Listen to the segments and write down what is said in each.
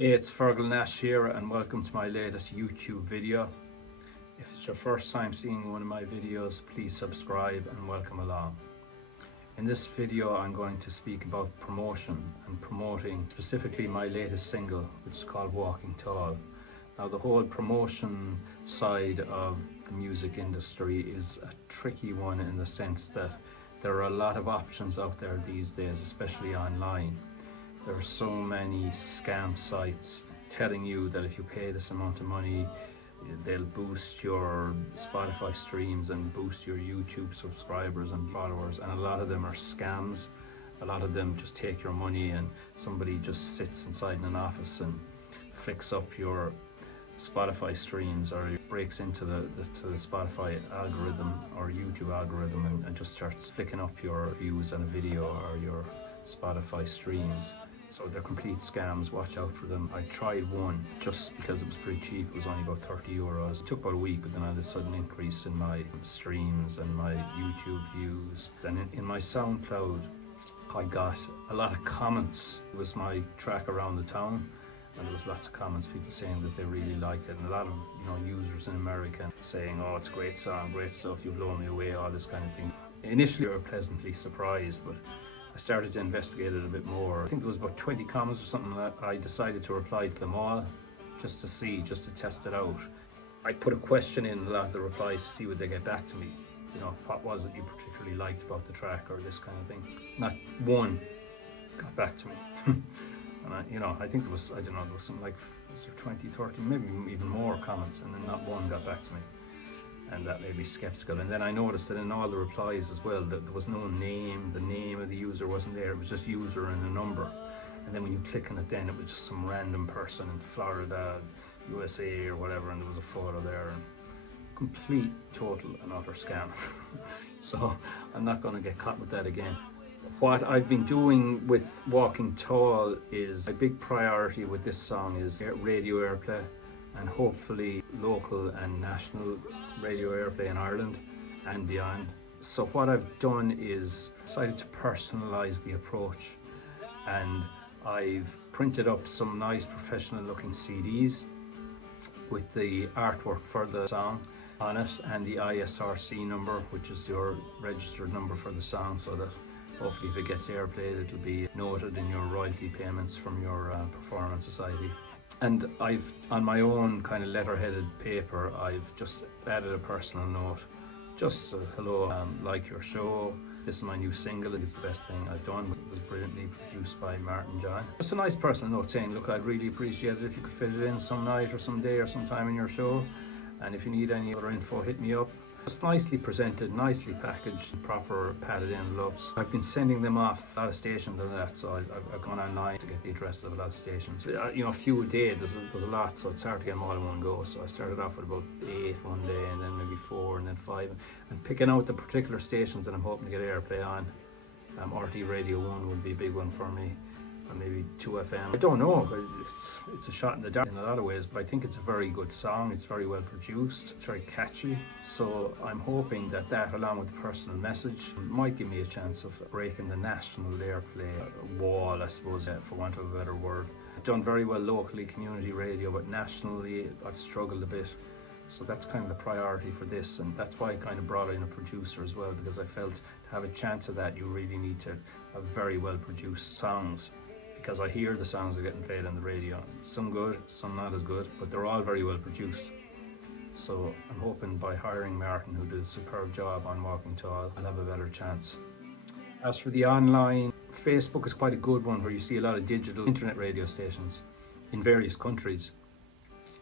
Hey, it's Fergal Nash here and welcome to my latest YouTube video. If it's your first time seeing one of my videos, please subscribe and welcome along. In this video I'm going to speak about promotion and promoting specifically my latest single, which is called Walking Tall. Now the whole promotion side of the music industry is a tricky one in the sense that there are a lot of options out there these days, especially online. There are so many scam sites telling you that if you pay this amount of money, they'll boost your Spotify streams and boost your YouTube subscribers and followers, and a lot of them are scams. A lot of them just take your money and somebody just sits inside an office and flicks up your Spotify streams, or breaks into the Spotify algorithm or YouTube algorithm and just starts flicking up your views on a video or your Spotify streams. So they're complete scams, watch out for them. I tried one just because it was pretty cheap, it was only about 30 euros. It took about a week, but then I had a sudden increase in my streams and my YouTube views. Then in my SoundCloud, I got a lot of comments. It was my track around the town, and there was lots of comments, people saying that they really liked it, and a lot of users in America saying, oh, it's a great song, great stuff, you've blown me away, all this kind of thing. Initially I was pleasantly surprised, but I started to investigate it a bit more. I think there was about 20 comments or something that I decided to reply to them all just to test it out. I put a question in a lot of the replies to see would they get back to me. What was it you particularly liked about the track or this kind of thing. Not one got back to me. And I think there was, there was something like, was there 20, 30, maybe even more comments, and then not one got back to me. And that made me skeptical. And then I noticed that in all the replies as well, that there was no name, the name of the user wasn't there, it was just user and a number. And then when you click on it, then it was just some random person in Florida, USA or whatever, and there was a photo there. And complete, total and utter scam. So I'm not going to get caught with that again. What I've been doing with Walking Tall is a big priority with this song is radio airplay, and hopefully local and national radio airplay in Ireland and beyond. So what I've done is decided to personalize the approach, and I've printed up some nice professional looking CDs with the artwork for the song on it and the ISRC number, which is your registered number for the song, so that hopefully if it gets airplayed it'll be noted in your royalty payments from your performance society. And I've, on my own kind of letterheaded paper, I've just added a personal note. Just hello, like your show, this is my new single, it's the best thing I've done. It was brilliantly produced by Martin John. Just a nice personal note saying, look, I'd really appreciate it if you could fit it in some night or some day or sometime in your show. And if you need any other info, hit me up. Just nicely presented, nicely packaged, proper padded envelopes. I've been sending them off a lot of stations and that, so I've gone online to get the address of a lot of stations. A few a day, there's a lot, so it's hard to get them all in one go. So I started off with about 8 one day, and then maybe 4, and then 5, and picking out the particular stations that I'm hoping to get airplay on. RT Radio 1 would be a big one for me, or maybe 2FM. I don't know, but it's a shot in the dark in a lot of ways, but I think it's a very good song. It's very well produced, it's very catchy. So I'm hoping that along with the personal message might give me a chance of breaking the national airplay wall, I suppose, for want of a better word. I've done very well locally, community radio, but nationally I've struggled a bit. So that's kind of the priority for this, and that's why I kind of brought in a producer as well, because I felt to have a chance of that you really need to have very well produced songs. Because I hear the songs are getting played on the radio, some good, some not as good, but they're all very well produced. So I'm hoping by hiring Martin, who did a superb job on Walking Tall, I'll have a better chance. As for the online, Facebook is quite a good one, where you see a lot of digital internet radio stations in various countries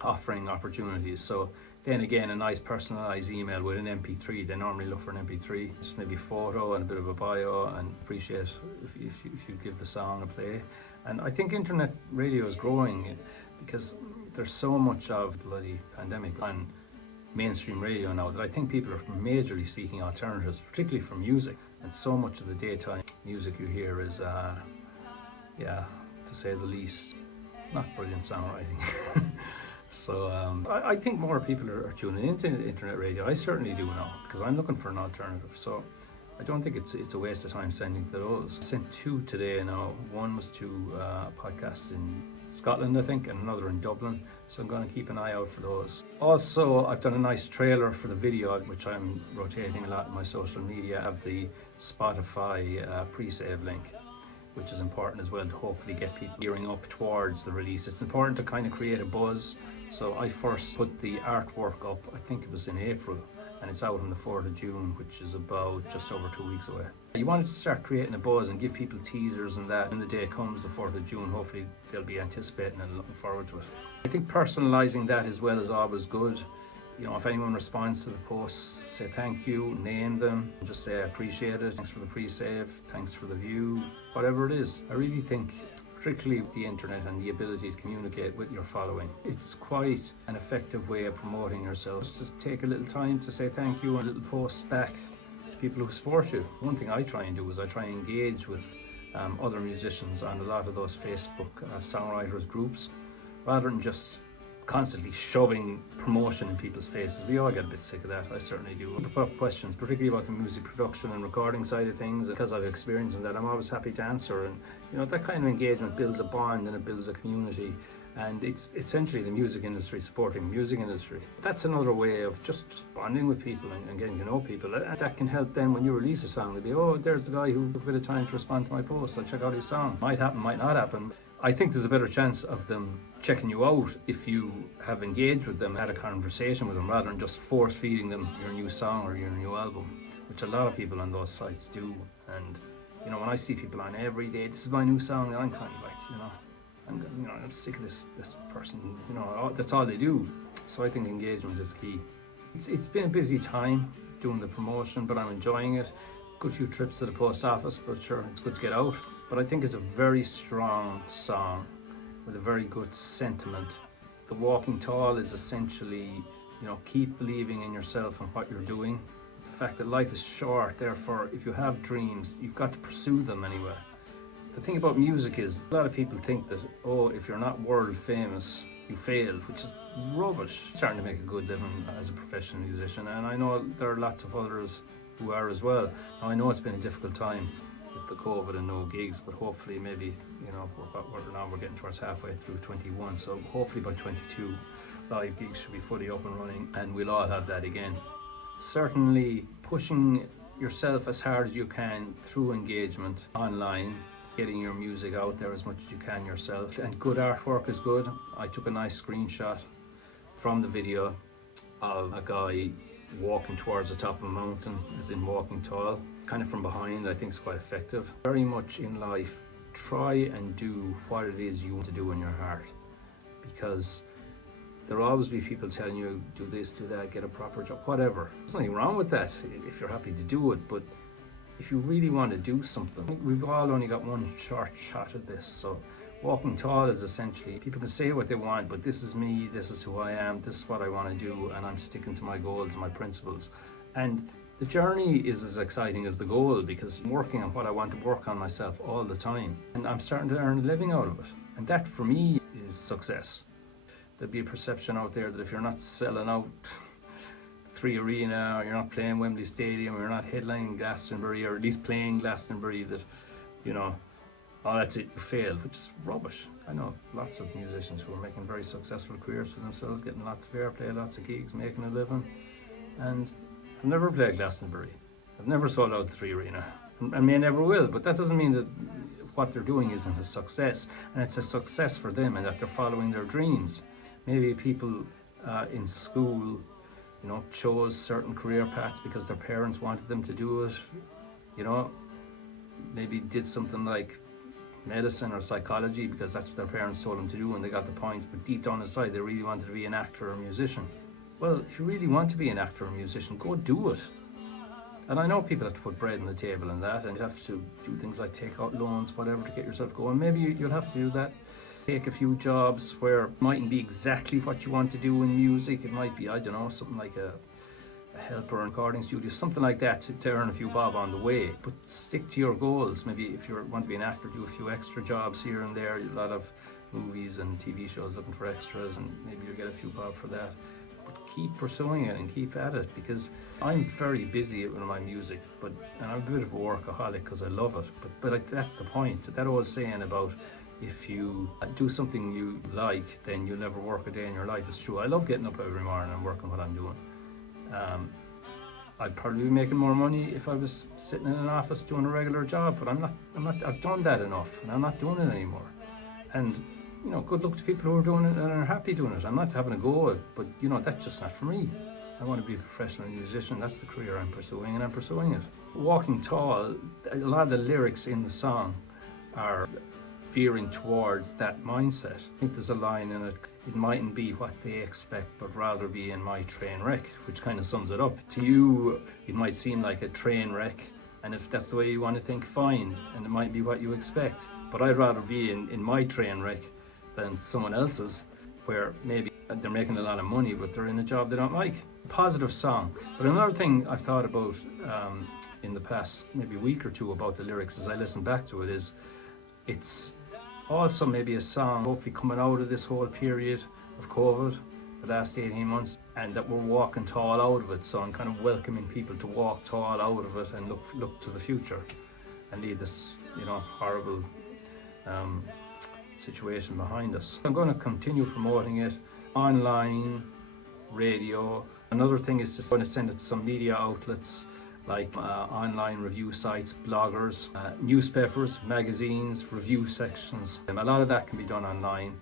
offering opportunities. So then again, a nice personalized email with an MP3. They normally look for an MP3, just maybe photo and a bit of a bio, and appreciate if you give the song a play. And I think internet radio is growing because there's so much of bloody pandemic on mainstream radio now that I think people are majorly seeking alternatives, particularly for music. And so much of the daytime music you hear is, to say the least, not brilliant songwriting. So I think more people are tuning into internet radio. I certainly do now, because I'm looking for an alternative. So I don't think it's a waste of time sending to those. I sent 2 today now. One was to a podcast in Scotland, I think, and another in Dublin. So I'm going to keep an eye out for those. Also, I've done a nice trailer for the video, which I'm rotating a lot in my social media. I have the Spotify pre-save link, which is important as well to hopefully get people gearing up towards the release. It's important to kind of create a buzz. So I first put the artwork up, I think it was in April, and it's out on the 4th of June, which is about just over 2 weeks away. You wanted to start creating a buzz and give people teasers and that. When the day comes, the 4th of June, hopefully they'll be anticipating and looking forward to it. I think personalizing that as well is always good. You know, if anyone responds to the posts, say thank you, name them, just say I appreciate it, thanks for the pre-save, thanks for the view, whatever it is. I really think, particularly with the internet and the ability to communicate with your following, it's quite an effective way of promoting yourselves. Just take a little time to say thank you and a little post back to people who support you. One thing I try and do is I try and engage with other musicians on a lot of those Facebook songwriters groups, rather than just constantly shoving promotion in people's faces. We all get a bit sick of that. I certainly do. To put up questions, particularly about the music production and recording side of things, because I've experience in that, I'm always happy to answer. And you know, that kind of engagement builds a bond and it builds a community, and it's essentially the music industry supporting the music industry. That's another way of just bonding with people and getting to know people. And that can help them when you release a song. They'll be, oh, there's the guy who took a bit of time to respond to my post, I'll check out his song. Might happen, might not happen. I think there's a better chance of them checking you out if you have engaged with them, had a conversation with them, rather than just force feeding them your new song or your new album, which a lot of people on those sites do. And you know, when I see people on every day, this is my new song, I'm kind of like, you know, I'm sick of this person. You know, that's all they do. So I think engagement is key. It's been a busy time doing the promotion, but I'm enjoying it. Good few trips to the post office, but sure, it's good to get out. But I think it's a very strong song with a very good sentiment. The Walking Tall is essentially, you know, keep believing in yourself and what you're doing. The fact that life is short, therefore, if you have dreams, you've got to pursue them anyway. The thing about music is, a lot of people think that, oh, if you're not world famous, you failed, which is rubbish. I'm starting to make a good living as a professional musician, and I know there are lots of others who are as well. Now, I know it's been a difficult time with the COVID and no gigs, but hopefully maybe, you know, we're getting towards halfway through 21, so hopefully by 22 live gigs should be fully up and running, and we'll all have that again. Certainly pushing yourself as hard as you can through engagement online, getting your music out there as much as you can yourself, and good artwork is good. I took a nice screenshot from the video of a guy walking towards the top of a mountain, as in walking tall, kind of from behind. I think it's quite effective. Very much in life, try and do what it is you want to do in your heart, because there'll always be people telling you, do this, do that, get a proper job, whatever. There's nothing wrong with that if you're happy to do it, but if you really want to do something, we've all only got one short shot at this. So walking tall is essentially, people can say what they want, but this is me, this is who I am, this is what I want to do, and I'm sticking to my goals and my principles. And the journey is as exciting as the goal, because I'm working on what I want to work on myself all the time, and I'm starting to earn a living out of it. And that for me is success. There'll be a perception out there that if you're not selling out 3 Arena, or you're not playing Wembley Stadium, or you're not headlining Glastonbury, or at least playing Glastonbury, that, you know, oh, that's it, you failed, which is rubbish. I know lots of musicians who are making very successful careers for themselves, getting lots of airplay, lots of gigs, making a living, and I've never played Glastonbury. I've never sold out the 3 Arena, and may never will, but that doesn't mean that what they're doing isn't a success, and it's a success for them, and that they're following their dreams. Maybe people in school, you know, chose certain career paths because their parents wanted them to do it, you know, maybe did something like medicine or psychology because that's what their parents told them to do and they got the points, but deep down inside they really wanted to be an actor or a musician. Well, if you really want to be an actor or a musician, go do it. And I know people have to put bread on the table and that, and you have to do things like take out loans, whatever, to get yourself going. Maybe you'll have to do that. Take a few jobs where it mightn't be exactly what you want to do in music. It might be, I don't know, something like a helper in a recording studio, something like that, to earn a few bob on the way. But stick to your goals. Maybe if you want to be an actor, do a few extra jobs here and there. A lot of movies and TV shows looking for extras, and maybe you'll get a few bob for that. But keep pursuing it and keep at it, because I'm very busy with my music, and I'm a bit of a workaholic because I love it. But that's the point. That old saying about if you do something you like, then you'll never work a day in your life. It's true. I love getting up every morning and working what I'm doing. I'd probably be making more money if I was sitting in an office doing a regular job, but I'm not. I've done that enough, and I'm not doing it anymore. And you know, good luck to people who are doing it and are happy doing it. I'm not having a go at it, but you know, that's just not for me. I want to be a professional musician. That's the career I'm pursuing, and I'm pursuing it. Walking Tall, a lot of the lyrics in the song are veering towards that mindset. I think there's a line in it, it mightn't be what they expect, but rather be in my train wreck, which kind of sums it up. To you, it might seem like a train wreck, and if that's the way you want to think, fine, and it might be what you expect. But I'd rather be in my train wreck than someone else's, where maybe they're making a lot of money, but they're in a job they don't like. Positive song. But another thing I've thought about in the past maybe week or two about the lyrics as I listen back to it is, it's also maybe a song hopefully coming out of this whole period of COVID, the last 18 months, and that we're walking tall out of it. So I'm kind of welcoming people to walk tall out of it and look to the future and leave this, you know, horrible situation behind us. I'm going to continue promoting it online, radio. Another thing is just going to send it to some media outlets like online review sites, bloggers, newspapers, magazines, review sections. A lot of that can be done online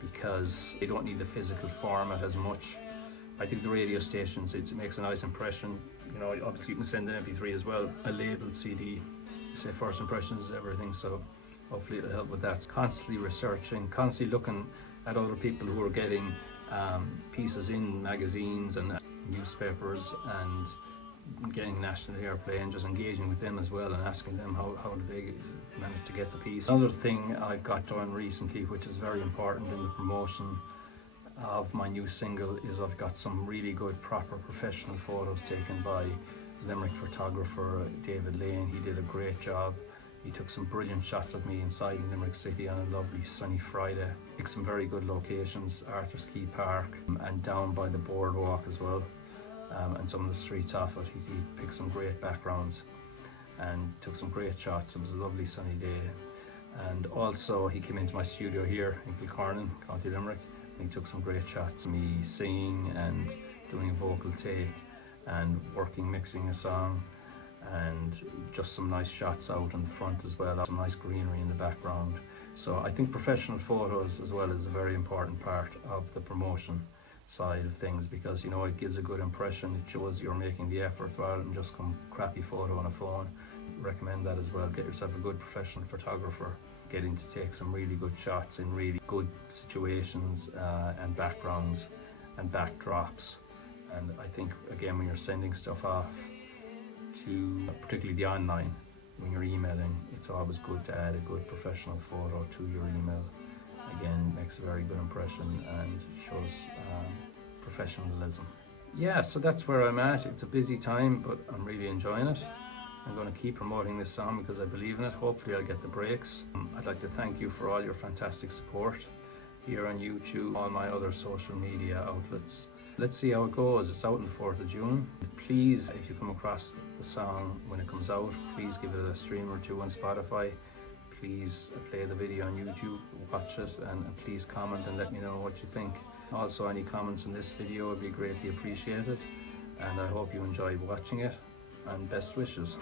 because they don't need the physical format as much. I think the radio stations, it makes a nice impression. You know, obviously you can send an MP3 as well, a labeled CD. You say first impressions is everything, so hopefully it'll help with that. Constantly researching, constantly looking at other people who are getting pieces in magazines and newspapers and getting national airplay, and just engaging with them as well and asking them how did they manage to get the piece. Another thing I've got done recently, which is very important in the promotion of my new single, is I've got some really good proper professional photos taken by Limerick photographer David Lane. He did a great job. He took some brilliant shots of me inside Limerick City on a lovely sunny Friday. Picked some very good locations, Arthur's Quay Park and down by the boardwalk as well. And some of the streets off it. He picked some great backgrounds and took some great shots. It was a lovely sunny day. And also he came into my studio here in Kilcornan, County Limerick, and he took some great shots of me singing and doing a vocal take and mixing a song, and just some nice shots out in the front as well, some nice greenery in the background. So I think professional photos as well is a very important part of the promotion side of things, because you know, it gives a good impression. It shows you're making the effort rather than just some crappy photo on a phone. Recommend that as well. Get yourself a good professional photographer, getting to take some really good shots in really good situations and backgrounds and backdrops. And I think again, when you're sending stuff off to particularly the online, when you're emailing, it's always good to add a good professional photo to your email. Again, makes a very good impression and shows professionalism. Yeah, so that's where I'm at. It's a busy time, but I'm really enjoying it. I'm going to keep promoting this song because I believe in it. Hopefully I'll get the breaks. I'd like to thank you for all your fantastic support here on YouTube, all my other social media outlets. Let's see how it goes. It's out on the 4th of June. Please, if you come across the song when it comes out, please give it a stream or two on Spotify. Please play the video on YouTube, watch it, and please comment and let me know what you think. Also, any comments on this video would be greatly appreciated, and I hope you enjoyed watching it, and best wishes.